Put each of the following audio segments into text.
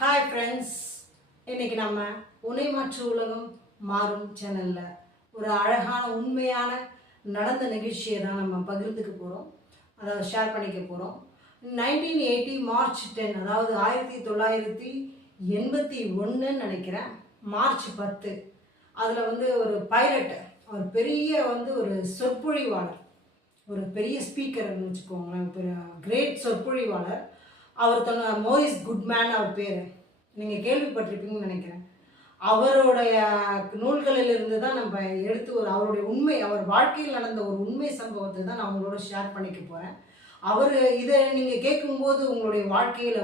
Hi friends, இன்னைக்கு நம்ம உன்னை மாற்று உலகம் மாறும் சேனலில் ஒரு அழகான உண்மையான நடந்த நிகழ்ச்சியை தான் நம்ம பகிர்ந்துக்க போகிறோம், அதாவது ஷேர் பண்ணிக்க போகிறோம். 1980 மார்ச் 10, அதாவது 1981 நினைக்கிறேன், மார்ச் 10. அதில் ஒரு பைலட், ஒரு பெரிய ஒரு சொற்பொழிவாளர், ஒரு பெரிய ஸ்பீக்கர்னு வச்சுக்கோங்களேன், கிரேட் சொற்பொழிவாளர். அவர் மோரிஸ் குட்மேன் அவர் பேர், நீங்கள் கேள்விப்பட்டிருப்பீங்கன்னு நினைக்கிறேன். அவருடைய நூல்களிலிருந்து தான் நம்ம எடுத்து அவருடைய உண்மை, அவர் வாழ்க்கையில் நடந்த ஒரு உண்மை சம்பவத்தை தான் நான் உங்களோட ஷேர் பண்ணிக்க போகிறேன். இதை நீங்கள் கேட்கும்போது உங்களுடைய வாழ்க்கையில்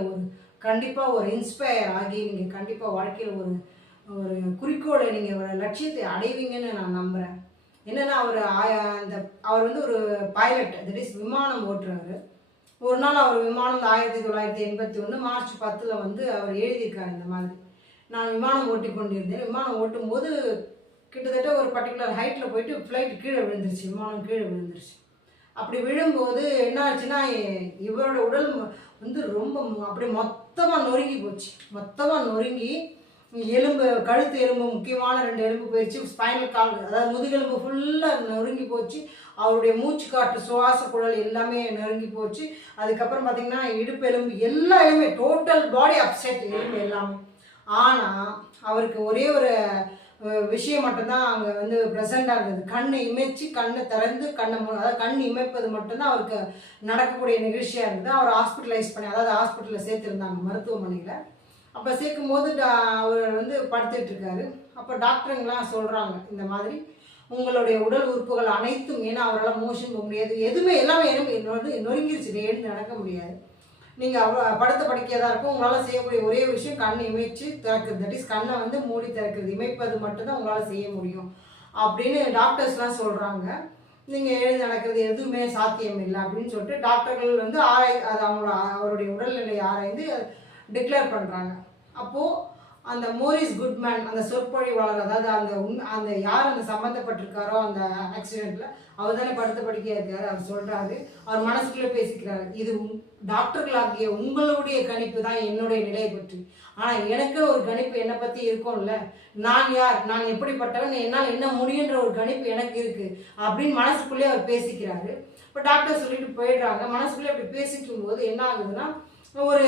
கண்டிப்பாக ஒரு இன்ஸ்பயர் ஆகி நீங்கள் கண்டிப்பாக வாழ்க்கையில் ஒரு குறிக்கோளை, நீங்கள் ஒரு லட்சியத்தை அடைவீங்கன்னு நான் நம்புகிறேன். என்னென்னா அவர் ஒரு பைலட், தட் இஸ் விமானம் ஓட்டுறாரு. ஒரு நாள் அவர் விமானம் 1981 மார்ச் 10 அவர் எழுதியிருக்காரு, இந்த மாதிரி நான் விமானம் ஓட்டி கொண்டிருந்தேன். விமானம் ஓட்டும் போது கிட்டத்தட்ட ஒரு பர்டிகுலர் ஹைட்டில் போயிட்டு ஃப்ளைட் கீழே விழுந்துருச்சு, விமானம் கீழே விழுந்துருச்சு. அப்படி விழும்போது என்ன ஆச்சுன்னா, இவரோட உடல் ரொம்ப அப்படியே மொத்தமாக நொறுங்கி போச்சு. மொத்தமாக நொறுங்கி எலும்பு, கழுத்து எலும்பு, முக்கியமான 2 எலும்பு போயிடுச்சு. ஸ்பைனல் கால், அதாவது முதுகெலும்பு ஃபுல்லாக நொறுங்கி போச்சு. அவருடைய மூச்சு காற்று, சுவாச குழல் எல்லாமே நொறுங்கி போச்சு. அதுக்கப்புறம் பார்த்தீங்கன்னா இடுப்பு எலும்பு, எல்லா எலும்புமே, டோட்டல் பாடி அப்செட், எலும்பு எல்லாமே. ஆனால் அவருக்கு ஒரே ஒரு விஷயம் மட்டும்தான் அங்கே ப்ரெசண்டாக இருந்தது. கண்ணை இமைச்சு, கண்ணை திறந்து, அதாவது கண் இமைப்பது மட்டும்தான் அவருக்கு நடக்கக்கூடிய நிகழ்ச்சியாக இருந்தது. அவர் ஹாஸ்பிட்டலைஸ் பண்ணி, அதாவது ஹாஸ்பிட்டலில் சேர்த்துருந்தாங்க, மருத்துவமனையில். அப்போ சேர்க்கும்போது அவர் படுத்துட்டு இருக்காரு. அப்போ டாக்டருங்கெலாம் சொல்கிறாங்க, இந்த மாதிரி உங்களுடைய உடல் உறுப்புகள் அனைத்தும், ஏன்னா அவரால் மோஷன் போக முடியாது, எதுவுமே எல்லாமே நொறுங்கிருச்சு, எழுந்து நடக்க முடியாது. நீங்கள் படுத்த படிக்கையாக தான் இருக்கும். உங்களால் செய்யக்கூடிய ஒரே விஷயம் கண் இமைச்சு திறக்கிறது, தட் இஸ் கண்ணை மூடி திறக்கிறது, இமைப்பது மட்டும்தான் உங்களால் செய்ய முடியும் அப்படின்னு டாக்டர்ஸ்லாம் சொல்கிறாங்க. நீங்கள் எழுந்து நடக்கிறது எதுவுமே சாத்தியம் இல்லை அப்படின்னு சொல்லிட்டு டாக்டர்கள் அவருடைய உடல்நிலையை ஆராய்ந்து டிக்ளேர் பண்ணுறாங்க. அப்போது அந்த மோரிஸ் குட்மேன், அந்த சொற்பொழிவாளர், அதாவது அந்த யார் அந்த சம்மந்தப்பட்டிருக்காரோ அந்த ஆக்சிடெண்ட்டில், அவர் தானே படுத்த படிக்கையாக இருக்காரு. அவர் சொல்கிறாரு, அவர் மனசுக்குள்ளே பேசிக்கிறாரு, இது டாக்டர்களாகிய உங்களுடைய கணிப்பு தான் என்னுடைய நிலையை பற்றி. ஆனால் எனக்கு ஒரு கணிப்பு என்னை பற்றி இருக்கும்ல, நான் யார், நான் எப்படிப்பட்டவன், என்னால் என்ன முடியுன்ற ஒரு கணிப்பு எனக்கு இருக்குது அப்படின்னு மனசுக்குள்ளேயே அவர் பேசிக்கிறாரு. இப்போ டாக்டர் சொல்லிட்டு போயிடுறாங்க. மனசுக்குள்ளே அப்படி பேசிக்கும் போது என்ன ஆகுதுன்னா, ஒரு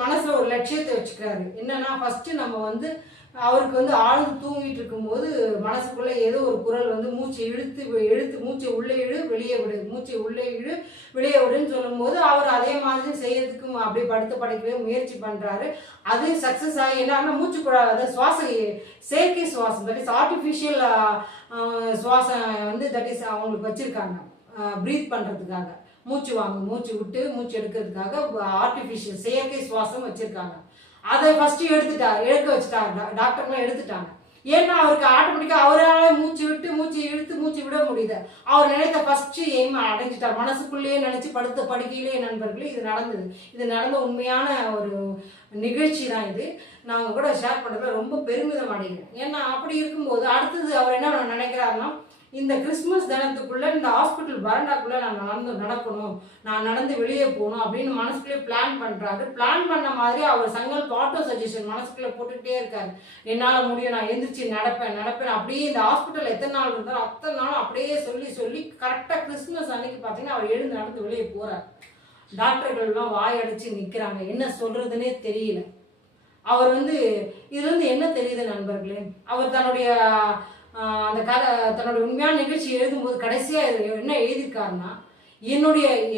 மனசில் ஒரு லட்சியத்தை வச்சுக்கிறாரு. என்னன்னா, ஃபஸ்ட்டு நம்ம அவருக்கு ஆழ்ந்து தூங்கிட்டு இருக்கும்போது மனசுக்குள்ளே ஏதோ ஒரு குரல் மூச்சை இழுத்து மூச்சை உள்ளே இழு வெளியே விடு, மூச்சை உள்ளே இழு வெளியே விடுன்னு சொல்லும்போது அவர் அதே மாதிரி செய்யறதுக்கு அப்படியே படுத்த படைக்கவே முயற்சி பண்ணுறாரு. அது சக்ஸஸ் ஆகி என்னன்னா, மூச்சு குழாய், அதாவது செயற்கை சுவாசம், தட் இஸ் ஆர்டிஃபிஷியல் சுவாசம் தட் இஸ் அவங்களுக்கு வச்சுருக்காங்க ப்ரீத் பண்ணுறதுக்காக. மூச்சு மூச்சு விட்டு மூச்சு எடுக்கிறதுக்காக ஆர்டிஃபிஷியல் செயற்கை சுவாசம் வச்சுருக்காங்க. அதை ஃபஸ்ட்டு எடுக்க வச்சுட்டாங்க, டாக்டர்லாம் எடுத்துட்டாங்க. ஏன்னா அவருக்கு ஆட்டோமேட்டிக்காக அவரால் மூச்சு விட்டு மூச்சு இழுத்து மூச்சு விட முடியுது. அவர் நினைத்த ஃபஸ்ட்டு எய்ம் அடைஞ்சிட்டார். மனசுக்குள்ளேயே நினச்சி படுத்த படுக்கையிலே நண்பர்களே இது நடந்த உண்மையான ஒரு நிகழ்ச்சி தான் இது. நான் அவங்க கூட ஷேர் பண்ணுறதுல ரொம்ப பெருமிதம் அடைகிறேன். ஏன்னா அப்படி இருக்கும்போது அடுத்தது அவர் என்ன நினைக்கிறாருன்னா, இந்த கிறிஸ்மஸ் தினத்துக்குள்ளே இந்த ஹாஸ்பிட்டல் வரண்டாக்குள்ளே நான் நடக்கணும், நான் நடந்து வெளியே போகணும் அப்படின்னு மனசுக்குள்ளே பிளான் பண்ணுறாரு. பிளான் பண்ண மாதிரி அவர் சங்கல்ப் ஆட்டோ சஜஷன் மனசுக்குள்ளே போட்டுக்கிட்டே இருக்காரு. என்னால் முடியும், நான் எந்திரிச்சு நடப்பேன் அப்படியே இந்த ஹாஸ்பிட்டல் எத்தனை நாள் இருந்தாலும் அத்தனை நாளும் அப்படியே சொல்லி கரெக்டாக கிறிஸ்மஸ் அன்னைக்கு பார்த்தீங்கன்னா அவர் எழுந்து நடந்து வெளியே போகிறார். டாக்டர்கள்லாம் வாயடிச்சு நிற்கிறாங்க, என்ன சொல்கிறதுனே தெரியல. அவர் இதுலேருந்து என்ன தெரியுது நண்பர்களே, அவர் தன்னுடைய தன்னுடைய உண்மையான நிகழ்ச்சி எழுதும்போது கடைசியாக என்ன எழுதியிருக்காருன்னா,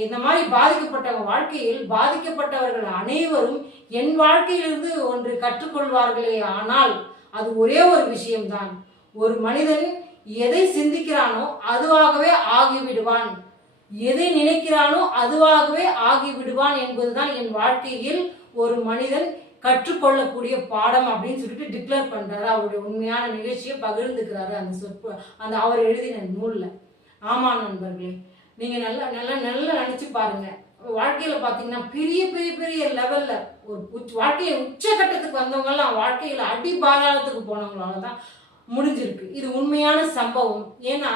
இந்த மாதிரி வாழ்க்கையில் பாதிக்கப்பட்டவர்கள் அனைவரும் என் வாழ்க்கையிலிருந்து ஒன்று கற்றுக்கொள்வார்களே, ஆனால் அது ஒரே ஒரு விஷயம்தான், ஒரு மனிதன் எதை சிந்திக்கிறானோ அதுவாகவே ஆகிவிடுவான், எதை நினைக்கிறானோ அதுவாகவே ஆகிவிடுவான் என்பதுதான் என் வாழ்க்கையில் ஒரு மனிதன் கற்றுக்கொள்ளக்கூடிய பாடம் அப்படின்னு சொல்லிட்டு டிக்ளேர் பண்ணுறாரு. அவருடைய உண்மையான நிகழ்ச்சியை பகிர்ந்துக்கிறாரு அந்த அவர் எழுதின நூலில். ஆமாம் நண்பர்களே, நீங்கள் நல்லா நினச்சி பாருங்கள். வாழ்க்கையில் பார்த்தீங்கன்னா பெரிய பெரிய பெரிய லெவலில் வாழ்க்கையை உச்சகட்டத்துக்கு வந்தவங்கலாம் வாழ்க்கையில் அடி பாதாளத்துக்கு போனவங்களால தான் முடிஞ்சிருக்கு. இது உண்மையான சம்பவம். ஏன்னா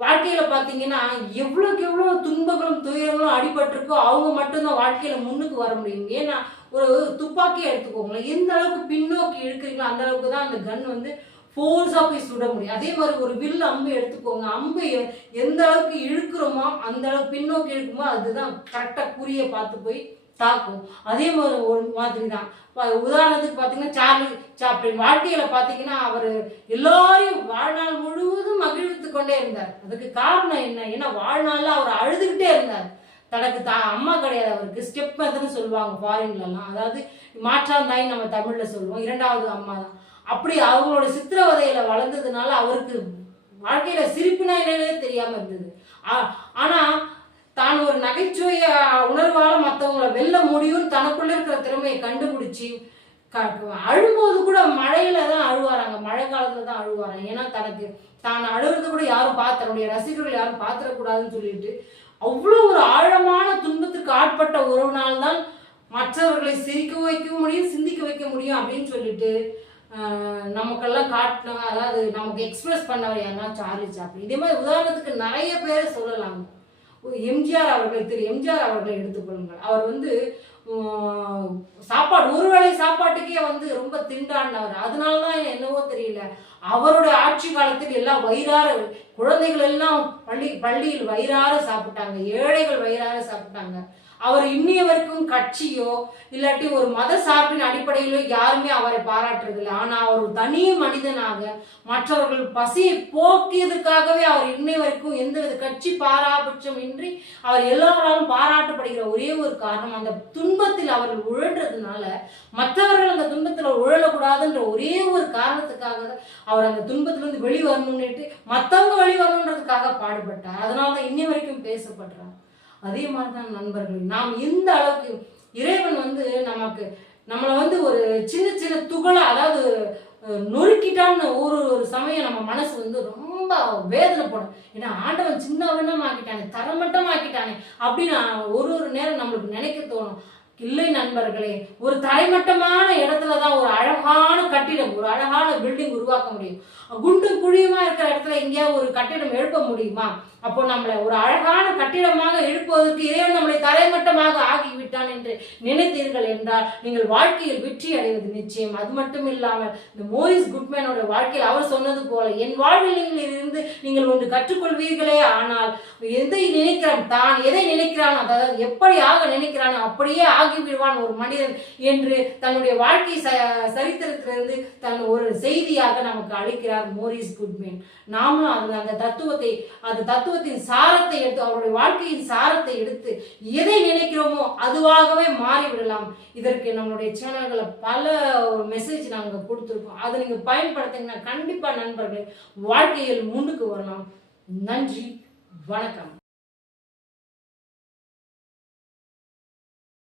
வாழ்க்கையில் பார்த்தீங்கன்னா எவ்வளோக்கு எவ்வளோ துன்பங்களும் துயரங்களும் அடிபட்டிருக்கோ அவங்க மட்டும்தான் வாழ்க்கையில் முன்னுக்கு வர முடியும். ஏன்னா ஒரு துப்பாக்கியை எடுத்துக்கோங்களேன், எந்த அளவுக்கு பின்னோக்கி இழுக்கிறீங்களோ அந்த அளவுக்கு தான் அந்த கன் வந்து ஃபோர்ஸா போய் சுட முடியும். அதே மாதிரி ஒரு வில் அம்பு எடுத்துக்கோங்க, அம்பு எந்த அளவுக்கு இழுக்கிறோமோ அந்த அளவுக்கு பின்னோக்கி இழுக்குமோ அதுதான் கரெக்டா குறியை பார்த்து போய் தாக்கும். அதே மாதிரி ஒரு மாதிரி தான். உதாரணத்துக்கு பார்த்தீங்கன்னா சார்லி சாப்ளின் வாழ்க்கையில பார்த்தீங்கன்னா அவர் எல்லாரையும் வாழ்நாள் முழுவதும் மகிழ்வித்து கொண்டே இருந்தார். அதுக்கு காரணம் என்ன? ஏன்னா வாழ்நாள்ல அவர் அழுதுகிட்டே இருந்தார். தனக்கு அம்மா கிடையாது அவருக்கு, ஸ்டெப் மதர்னு சொல்லுவாங்க ஃபாரின்லாம், அதாவது மாற்றாந்தாய் நம்ம தமிழ்ல சொல்லுவோம், இரண்டாவது அம்மா தான். அப்படி அவங்களோட சித்திரவதையில வளர்ந்ததுனால அவருக்கு வாழ்க்கையில சிரிப்புனா என்னன்னே தெரியாம இருந்தது. ஆனா தான் ஒரு நகைச்சுவை உணர்வால மற்றவங்களை வெல்ல முடியும்னு தனக்குள்ள இருக்கிற திறமையை கண்டுபிடிச்சி அழும்போது கூட மழையில தான் அழுவாராங்க, மழை காலத்துல தான் அழுவாராங்க. ஏன்னா தனக்கு தான் அழுறது கூட யாரும் தன்னுடைய ரசிகர்கள் யாரும் பார்த்துடக்கூடாதுன்னு சொல்லிட்டு அவ்வளோ ஒரு ஆழமான துன்பத்துக்கு ஆட்பட்ட உறவுனால்தான் மற்றவர்களை சிரிக்க வைக்க முடியும், சிந்திக்க வைக்க முடியும் அப்படின்னு சொல்லிட்டு நமக்கெல்லாம் காட்டின, அதாவது நமக்கு எக்ஸ்பிரஸ் பண்ணவர் யாருன்னா சார்லி சாப்ளின். இதே மாதிரி உதாரணத்துக்கு நிறைய பேரை சொல்லலாம். எம்ஜிஆர் அவர்களை எடுத்துக்கொள்ளுங்கள். அவர் வந்து சாப்பாடு ஒரு வேளை சாப்பாட்டுக்கே வந்து ரொம்ப திண்டாடினவர். அதனாலதான் என்னவோ தெரியல அவருடைய ஆட்சி காலத்தில் எல்லாம் வயிறார குழந்தைகள் எல்லாம் பள்ளியில் வயிறார சாப்பிட்டாங்க, ஏழைகள் வயிறார சாப்பிட்டாங்க. அவர் இன்னிய வரைக்கும் கட்சியோ இல்லாட்டி ஒரு மத சார்பின் அடிப்படையிலோ யாருமே அவரை பாராட்டுறதில்லை. ஆனா அவர் தனி மனிதனாக மற்றவர்கள் பசியை போக்கியதற்காகவே அவர் இன்னை வரைக்கும் எந்தவித கட்சி பாராபட்சம் இன்றி அவர் எல்லாராலும் பாராட்டப்படுகிற ஒரே ஒரு காரணம், அந்த துன்பத்தில் அவர்கள் உழன்றதுனால மற்றவர்கள் அந்த துன்பத்தில் உழலக்கூடாதுன்ற ஒரே ஒரு காரணத்துக்காக அவர் அந்த துன்பத்திலிருந்து வெளிவரணும்னுட்டு மற்றவங்க வெளிவரணுன்றதுக்காக பாடுபட்டார். அதனாலதான் இன்னி வரைக்கும் பேசப்படுறார். அதே மாதிரிதான் நண்பர்கள், நாம் எந்த அளவுக்கு இறைவன் வந்து நம்மளை வந்து ஒரு சின்ன சின்ன துகளா, அதாவது நொறுக்கிட்டான்னு ஒரு சமயம் நம்ம மனசு வந்து ரொம்ப வேதனைப்படும். ஏன்னா ஆண்டவன் சின்னவனம் ஆக்கிட்டானே, தரமட்டம் ஆக்கிட்டானே அப்படின்னு ஒரு நேரம் நம்மளுக்கு நினைக்க தோணும். இல்லை நண்பர்களே, ஒரு தரைமட்டமான இடத்துலதான் ஒரு அழகான கட்டிடம், ஒரு அழகான பில்டிங் உருவாக்க முடியும். குண்டும் குழியுமா இருக்கிற இடத்துல எங்கேயாவது ஒரு கட்டிடம் எழுப்ப முடியுமா? அப்போ நம்மளை ஒரு அழகான கட்டிடமாக எழுப்புவதற்கு இறைவன் நம்மளை தரைமட்டமாக ஆகிவிட்டான் என்று நினைத்தீர்கள் என்றால் நீங்கள் வாழ்க்கையில் வெற்றி அடைவது நிச்சயம். அது மட்டும் இல்லாமல் இந்த மோரிஸ் குட்மேனோட வாழ்க்கையில் அவர் சொன்னது போல, என் வாழ்வில் இருந்து நீங்கள் ஒன்று கற்றுக்கொள்வீர்களே, ஆனால் தான் எதை நினைக்கிறான், அதாவது எப்படி ஆக நினைக்கிறானோ அப்படியே ஆகிவிடுவான் ஒரு மனிதன் என்று தன்னுடைய வாழ்க்கை சரித்திரத்திலிருந்து தன் ஒரு செய்தியாக நமக்கு அளிக்கிறார் மோரிஸ் குட்மேன். நாமளும் அந்த தத்துவத்தின் சாரத்தை எடுத்து, அவருடைய வாழ்க்கையின் சாரத்தை எடுத்து எதை நினைக்கிறோமோ அதுவாகவே மாறிவிடலாம். இதற்கு நம்மளுடைய சேனல்களை பல மெசேஜ் நாங்க கொடுத்துருக்கோம். அதை நீங்க பயன்படுத்திங்கன்னா கண்டிப்பா நண்பர்கள் வாழ்க்கையில் முன்னுக்கு வரலாம். நன்றி, வணக்கம்.